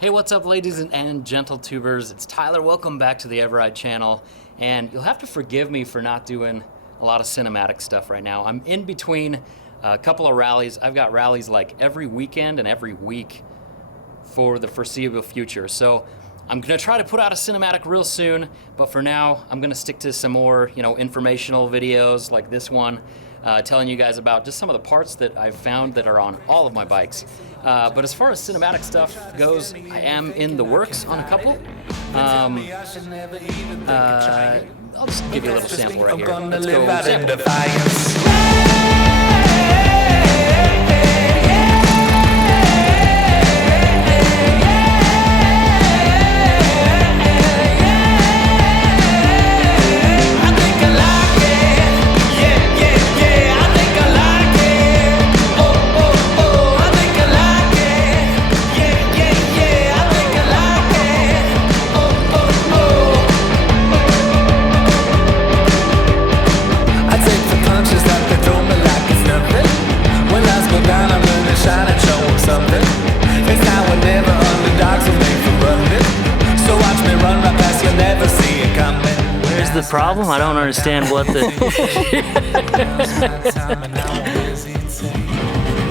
Hey, what's up, ladies and gentle tubers? It's Tyler. Welcome back to the Everride channel. And you'll have to forgive me for not doing a lot of cinematic stuff right now. I'm in between a couple of rallies. I've got rallies like every weekend and every week for the foreseeable future. So I'm gonna try to put out a cinematic real soon, but for now, I'm gonna stick to some more, informational videos like this one, telling you guys about just some of the parts that I've found that are on all of my bikes. But as far as cinematic stuff goes, I am in the works on a couple. I'll just give you a little sample right here. Let's go sample. The problem? I don't understand what the...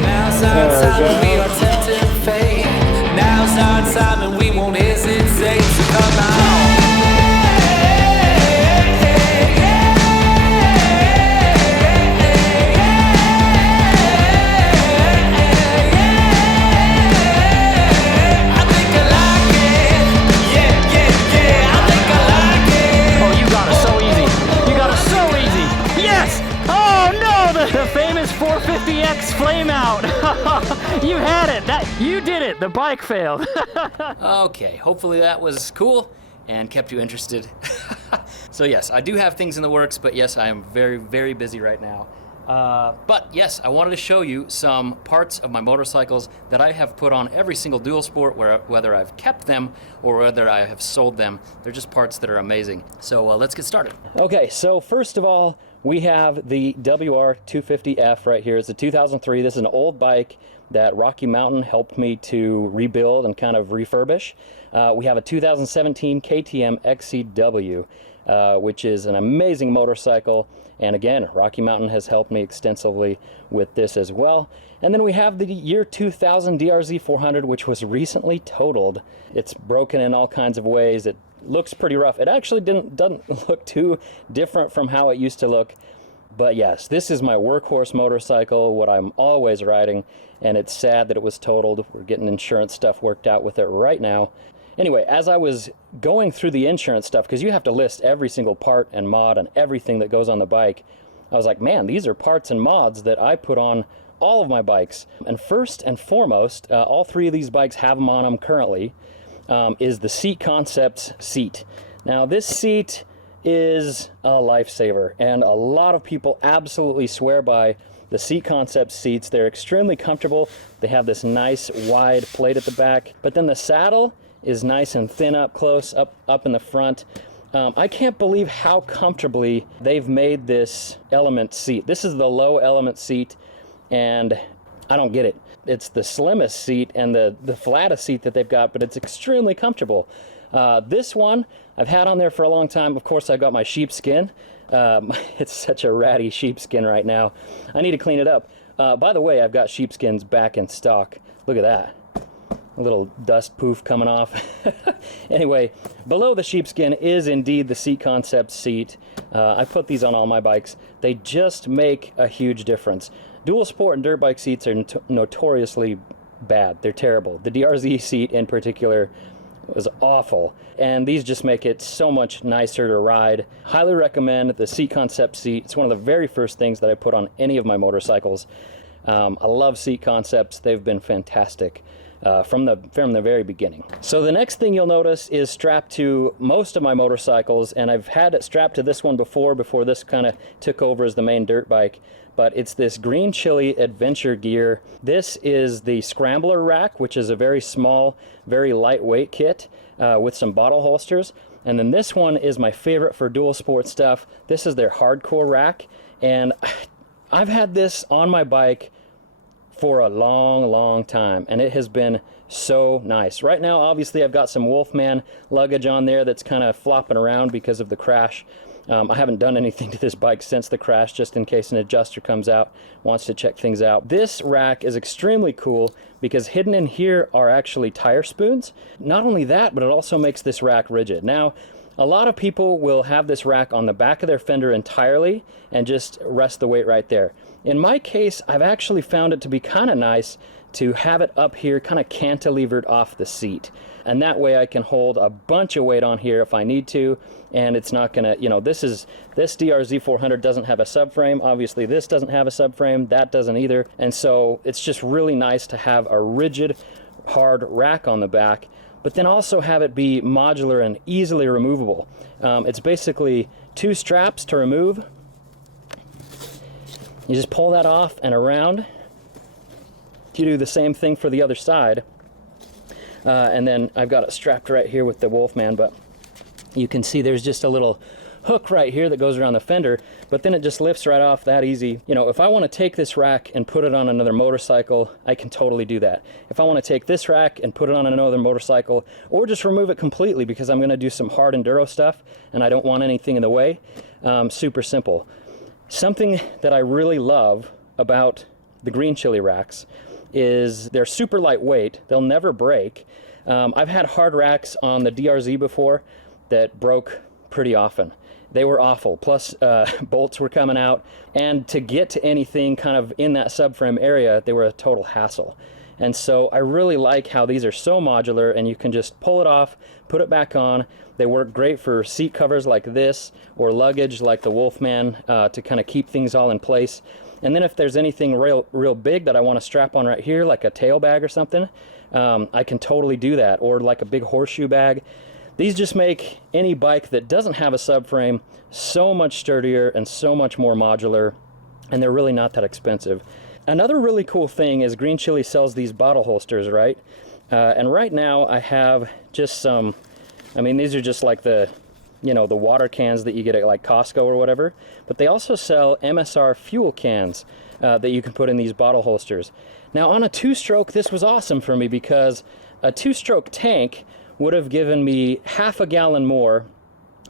Now's our time, we are tempting fate. Now's our time and we won't hesitate to come out. The famous 450X flame out. You had it. You did it. The bike failed. Okay, hopefully that was cool and kept you interested. So yes, I do have things in the works, but yes, I am very, very busy right now. But yes, I wanted to show you some parts of my motorcycles that I have put on every single dual sport, whether I've kept them or whether I have sold them. They're just parts that are amazing. So let's get started. Okay, so first of all, we have the WR250F right here. It's a 2003. This is an old bike that Rocky Mountain helped me to rebuild and kind of refurbish. We have a 2017 KTM XCW, which is an amazing motorcycle. And again, Rocky Mountain has helped me extensively with this as well. And then we have the year 2000 DRZ 400, which was recently totaled. It's broken in all kinds of ways. It looks pretty rough. It actually doesn't look too different from how it used to look. But yes, this is my workhorse motorcycle, what I'm always riding, and it's sad that it was totaled. We're getting insurance stuff worked out with it right now. Anyway, as I was going through the insurance stuff, because you have to list every single part and mod and everything that goes on the bike, I was like, man, these are parts and mods that I put on all of my bikes. And first and foremost, all three of these bikes have them on them currently, is the Seat Concepts seat. Now this seat is a lifesaver, and a lot of people absolutely swear by the Seat Concepts seats. They're extremely comfortable. They have this nice wide plate at the back, but then the saddle is nice and thin up close, up in the front. I can't believe how comfortably they've made this Element seat. This is the low Element seat, and I don't get it. It's the slimmest seat and the flattest seat that they've got, but it's extremely comfortable. This one I've had on there for a long time. Of course, I got my sheepskin. It's such a ratty sheepskin right now. I need to clean it up. By the way, I've got sheepskins back in stock. Look at that. A little dust poof coming off. Anyway, below the sheepskin is indeed the Seat Concepts seat. I put these on all my bikes. They just make a huge difference. Dual sport and dirt bike seats are notoriously bad. They're terrible. The DRZ seat in particular was awful, and these just make it so much nicer to ride. Highly recommend the Seat Concepts seat. It's one of the very first things that I put on any of my motorcycles. I love Seat Concepts. They've been fantastic from the very beginning. So the next thing you'll notice is strapped to most of my motorcycles, and I've had it strapped to this one before this kind of took over as the main dirt bike. But it's this Green Chili Adventure Gear. This is the Scrambler rack, which is a very small, very lightweight kit with some bottle holsters. And then this one is my favorite for dual sport stuff. This is their Hardcore rack, and I've had this on my bike for a long time, and it has been so nice. Right now, obviously, I've got some Wolfman luggage on there that's kind of flopping around because of the crash. I haven't done anything to this bike since the crash, just in case an adjuster comes out, wants to check things out. This rack is extremely cool because hidden in here are actually tire spoons. Not only that, but it also makes this rack rigid. Now, a lot of people will have this rack on the back of their fender entirely and just rest the weight right there. In my case, I've actually found it to be kind of nice to have it up here kind of cantilevered off the seat. And that way I can hold a bunch of weight on here if I need to, and it's not gonna, you know, this DRZ 400 doesn't have a subframe. Obviously this doesn't have a subframe, that doesn't either. And so it's just really nice to have a rigid, hard rack on the back, but then also have it be modular and easily removable. It's basically 2 straps to remove. You just pull that off and around. You do the same thing for the other side. And then I've got it strapped right here with the Wolfman, but you can see there's just a little hook right here that goes around the fender, but then it just lifts right off that easy. You know, if I want to take this rack and put it on another motorcycle, I can totally do that. If I want to take this rack and put it on another motorcycle, or just remove it completely because I'm going to do some hard enduro stuff and I don't want anything in the way, super simple. Something that I really love about the Green Chili racks is they're super lightweight. They'll never break. I've had hard racks on the DRZ before that broke pretty often. They were awful. Plus bolts were coming out, and to get to anything kind of in that subframe area, they were a total hassle. And so I really like how these are so modular and you can just pull it off, put it back on. They work great for seat covers like this or luggage like the Wolfman to kind of keep things all in place. And then if there's anything real big that I want to strap on right here, like a tail bag or something, I can totally do that, or like a big horseshoe bag. These just make any bike that doesn't have a subframe so much sturdier and so much more modular, and they're really not that expensive. Another really cool thing is Green Chili sells these bottle holsters, right? And right now I have just some, I mean, these are just like the, you know, the water cans that you get at like Costco or whatever, but they also sell MSR fuel cans that you can put in these bottle holsters. Now on a 2-stroke, this was awesome for me because a 2-stroke tank would have given me half a gallon more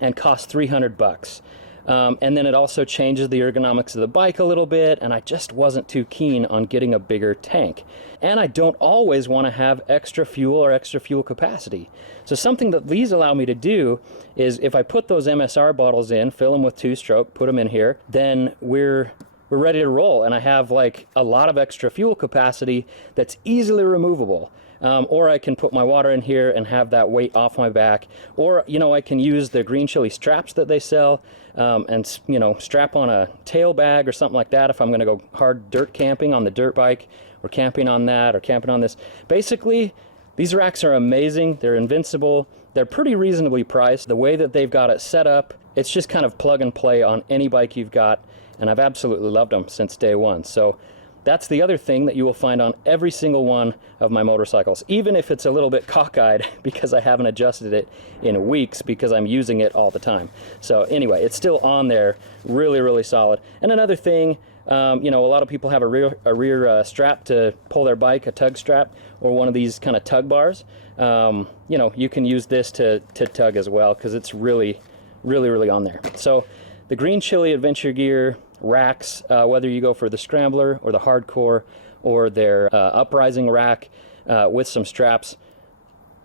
and cost $300. And then it also changes the ergonomics of the bike a little bit, and I just wasn't too keen on getting a bigger tank. And I don't always want to have extra fuel or extra fuel capacity. So something that these allow me to do is if I put those MSR bottles in, fill them with 2-stroke, put them in here, then we're ready to roll, and I have like a lot of extra fuel capacity that's easily removable. Or I can put my water in here and have that weight off my back, or you know, I can use the Green Chili straps that they sell and you know, strap on a tail bag or something like that if I'm going to go hard dirt camping on the dirt bike, or camping on that, or camping on this. Basically, these racks are amazing. They're invincible. They're pretty reasonably priced. The way that they've got it set up, it's just kind of plug and play on any bike you've got, and I've absolutely loved them since day one. So that's the other thing that you will find on every single one of my motorcycles, even if it's a little bit cockeyed because I haven't adjusted it in weeks because I'm using it all the time. So anyway, it's still on there, really, really solid. And another thing, you know, a lot of people have a rear strap to pull their bike, a tug strap, or one of these kind of tug bars. You know, you can use this to tug as well because it's really, really, really on there. So the Green Chili Adventure Gear racks, whether you go for the Scrambler or the Hardcore or their Uprising rack with some straps,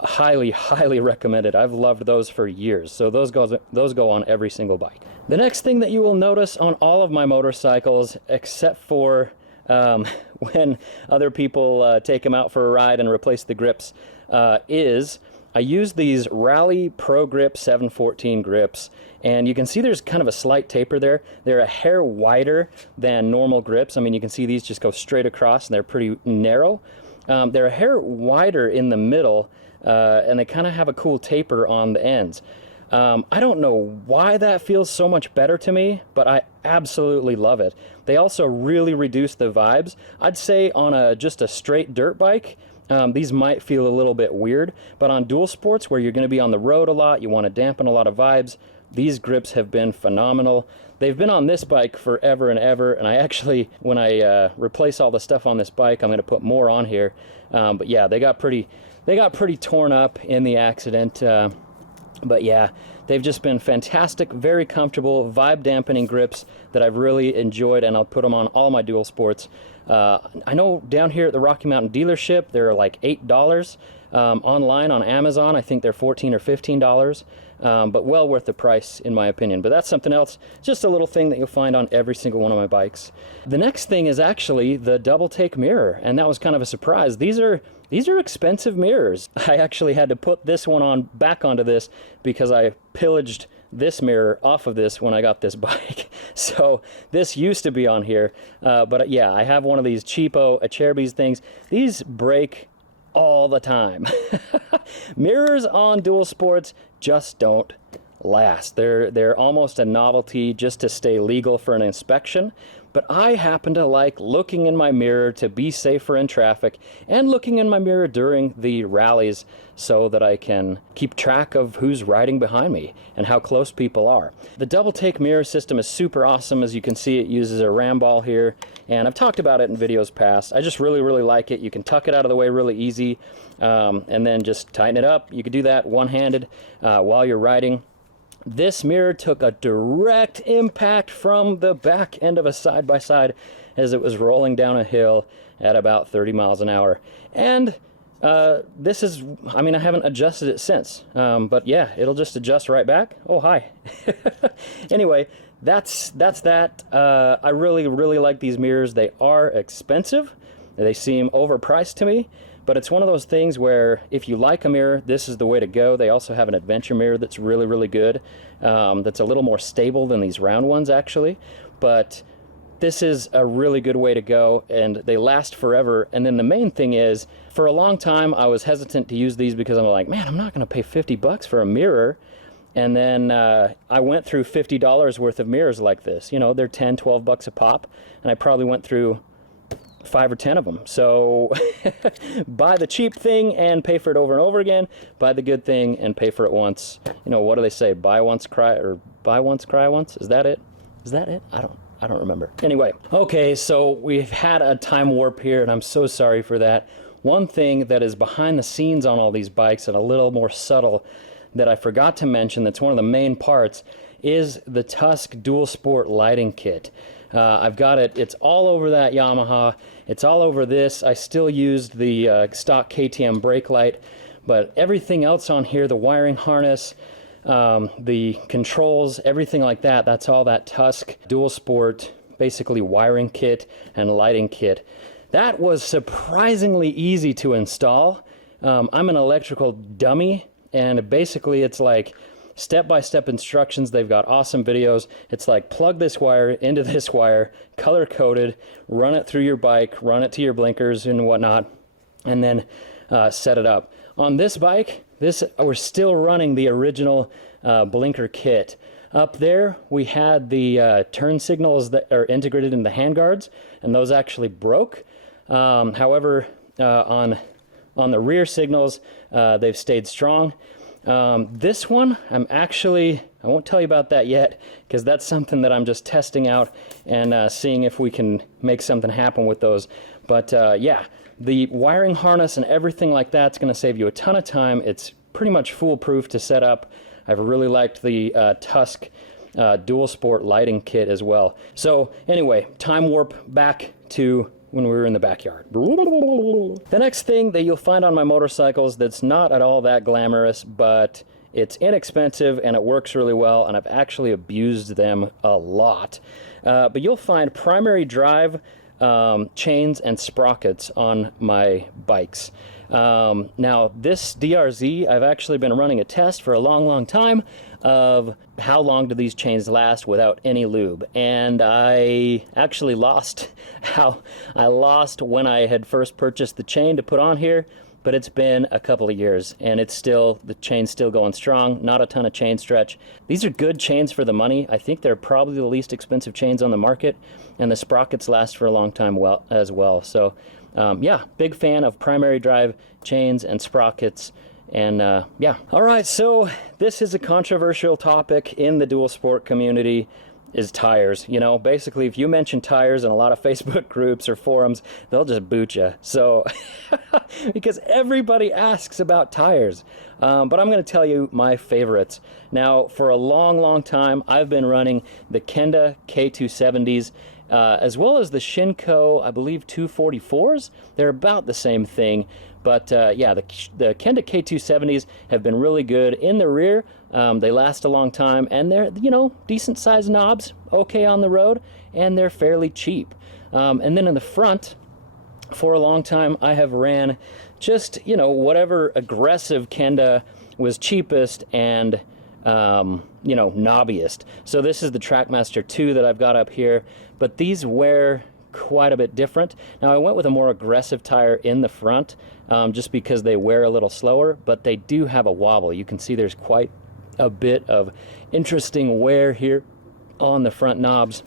highly, highly recommended. I've loved those for years. So those go on every single bike. The next thing that you will notice on all of my motorcycles, except for when other people take them out for a ride and replace the grips, is I use these Rally Pro Grip 714 grips, and you can see there's kind of a slight taper there. They're a hair wider than normal grips. I mean, you can see these just go straight across, and they're pretty narrow. They're a hair wider in the middle, and they kind of have a cool taper on the ends. I don't know why that feels so much better to me, but I absolutely love it. They also really reduce the vibes. I'd say on just a straight dirt bike, these might feel a little bit weird, but on dual sports where you're going to be on the road a lot, you want to dampen a lot of vibes, These grips have been phenomenal. They've been on this bike forever and ever, and I actually, when I replace all the stuff on this bike, I'm going to put more on here. But yeah, they got pretty torn up in the accident. But yeah, they've just been fantastic, very comfortable, vibe dampening grips that I've really enjoyed, and I'll put them on all my dual sports. I know down here at the Rocky Mountain dealership, they're like $8. Online on Amazon, I think they're $14 or $15, but well worth the price in my opinion. But that's something else, just a little thing that you'll find on every single one of my bikes. The next thing is actually the double take mirror, and that was kind of a surprise. These are expensive mirrors. I actually had to put this one back onto this because I pillaged this mirror off of this when I got this bike. So this used to be on here, but yeah, I have one of these cheapo Acerbis things. These break all the time. Mirrors on dual sports just don't last. They're almost a novelty just to stay legal for an inspection. But I happen to like looking in my mirror to be safer in traffic, and looking in my mirror during the rallies so that I can keep track of who's riding behind me and how close people are. The double take mirror system is super awesome. As you can see, it uses a ram ball here, and I've talked about it in videos past. I just really like it. You can tuck it out of the way really easy, and then just tighten it up. You could do that one-handed while you're riding. This mirror took a direct impact from the back end of a side-by-side as it was rolling down a hill at about 30 miles an hour. And this is, I mean, I haven't adjusted it since, but yeah, it'll just adjust right back. Oh, hi. Anyway, that's that. I really like these mirrors. They are expensive. They seem overpriced to me. But it's one of those things where if you like a mirror, this is the way to go. They also have an adventure mirror that's really good. That's a little more stable than these round ones, actually. But this is a really good way to go, and they last forever. And then the main thing is, for a long time, I was hesitant to use these because I'm like, man, I'm not going to pay 50 bucks for a mirror. And then I went through $50 worth of mirrors like this. You know, they're 10, 12 bucks a pop. And I probably went through 5 or 10 of them. So buy the cheap thing and pay for it over and over again. Buy the good thing and pay for it once. You know, what do they say? Buy once, cry, or buy once, cry once? Is that it? Is that it? I don't remember. Anyway, okay, so we've had a time warp here, and I'm so sorry for that. One thing that is behind the scenes on all these bikes and a little more subtle that I forgot to mention, that's one of the main parts, is the Tusk Dual Sport lighting kit. I've got it, it's all over that Yamaha, it's all over this. I still used the stock KTM brake light, but everything else on here, the wiring harness, the controls, everything like that, that's all that Tusk Dual Sport, basically wiring kit and lighting kit. That was surprisingly easy to install. I'm an electrical dummy, and basically it's like step-by-step instructions. They've got awesome videos. It's like plug this wire into this wire, color-coded, run it through your bike, run it to your blinkers and whatnot, and then set it up. On this bike, we're still running the original blinker kit. Up there, we had the turn signals that are integrated in the handguards, and those actually broke. However, on the rear signals, they've stayed strong. This one, I won't tell you about that yet, because that's something that I'm just testing out and seeing if we can make something happen with those. But yeah, the wiring harness and everything like that's going to save you a ton of time. It's pretty much foolproof to set up. I've really liked the Tusk Dual Sport lighting kit as well. So anyway, time warp back to when we were in the backyard. The next thing that you'll find on my motorcycles that's not at all that glamorous, but it's inexpensive and it works really well, and I've actually abused them a lot. But you'll find primary drive chains and sprockets on my bikes. Now this DRZ, I've actually been running a test for a long time of how long do these chains last without any lube, and I actually lost when I had first purchased the chain to put on here, but it's been a couple of years and the chain's still going strong, not a ton of chain stretch. These are good chains for the money. I think they're probably the least expensive chains on the market, and the sprockets last for a long time as well. So yeah, big fan of primary drive chains and sprockets, And yeah. All right, so this is a controversial topic in the dual sport community, is tires. You know, basically if you mention tires in a lot of Facebook groups or forums, they'll just boot you. So, because everybody asks about tires. But I'm going to tell you my favorites. Now, for a long time, I've been running the Kenda K270s, as well as the Shinko, I believe, 244s. They're about the same thing. But yeah, the Kenda K270s have been really good in the rear. They last a long time, and they're, you know, decent sized knobs, okay on the road, and they're fairly cheap. And then in the front, for a long time, I have ran just, you know, whatever aggressive Kenda was cheapest and, you know, knobbiest. So this is the Trackmaster 2 that I've got up here, but these wear quite a bit different. Now I went with a more aggressive tire in the front, just because they wear a little slower, but they do have a wobble. You can see there's quite a bit of interesting wear here on the front knobs.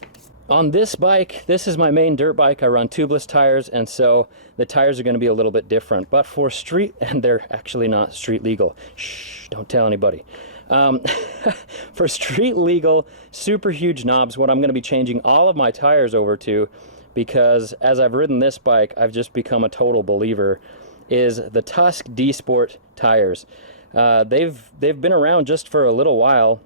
On this bike, this is my main dirt bike. I run tubeless tires, and so the tires are going to be a little bit different. But for street, and they're actually not street legal. Shh, don't tell anybody. For street legal, super huge knobs, what I'm going to be changing all of my tires over to, because as I've ridden this bike, I've just become a total believer, is the Tusk D-Sport tires. They've been around just for a little while,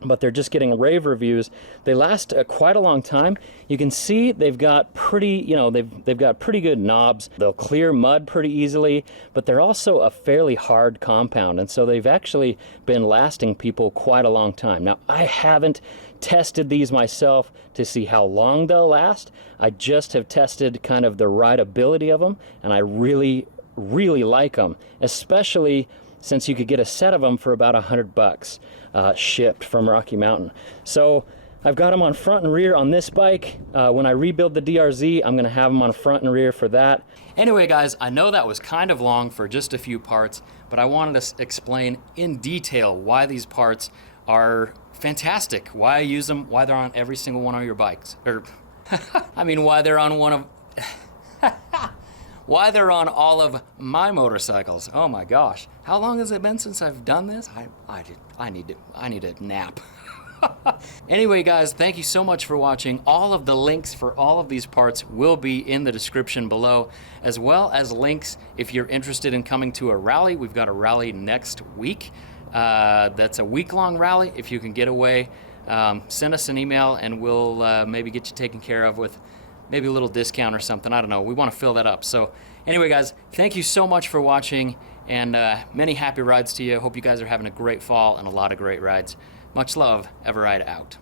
but they're just getting rave reviews. They last quite a long time. You can see they've got pretty, you know, they've got pretty good knobs. They'll clear mud pretty easily, but they're also a fairly hard compound, and so they've actually been lasting people quite a long time. Now, I haven't tested these myself to see how long they'll last. I just have tested kind of the rideability of them, and I really like them, especially since you could get a set of them for about $100 shipped from Rocky Mountain. So I've got them on front and rear on this bike. When I rebuild the DRZ, I'm gonna have them on front and rear for that. Anyway, guys, I know that was kind of long for just a few parts, but I wanted to explain in detail why these parts are fantastic, why I use them, why they're on every single one of your bikes. Or, I mean, why they're on one of... why they're on all of my motorcycles. Oh my gosh. How long has it been since I've done this? I need a nap. Anyway, guys, thank you so much for watching. All of the links for all of these parts will be in the description below, as well as links if you're interested in coming to a rally. We've got a rally next week. That's a week-long rally. If you can get away, send us an email and we'll maybe get you taken care of with maybe a little discount or something. I don't know. We want to fill that up. So anyway, guys, thank you so much for watching, and many happy rides to you. Hope you guys are having a great fall and a lot of great rides. Much love. Everride out.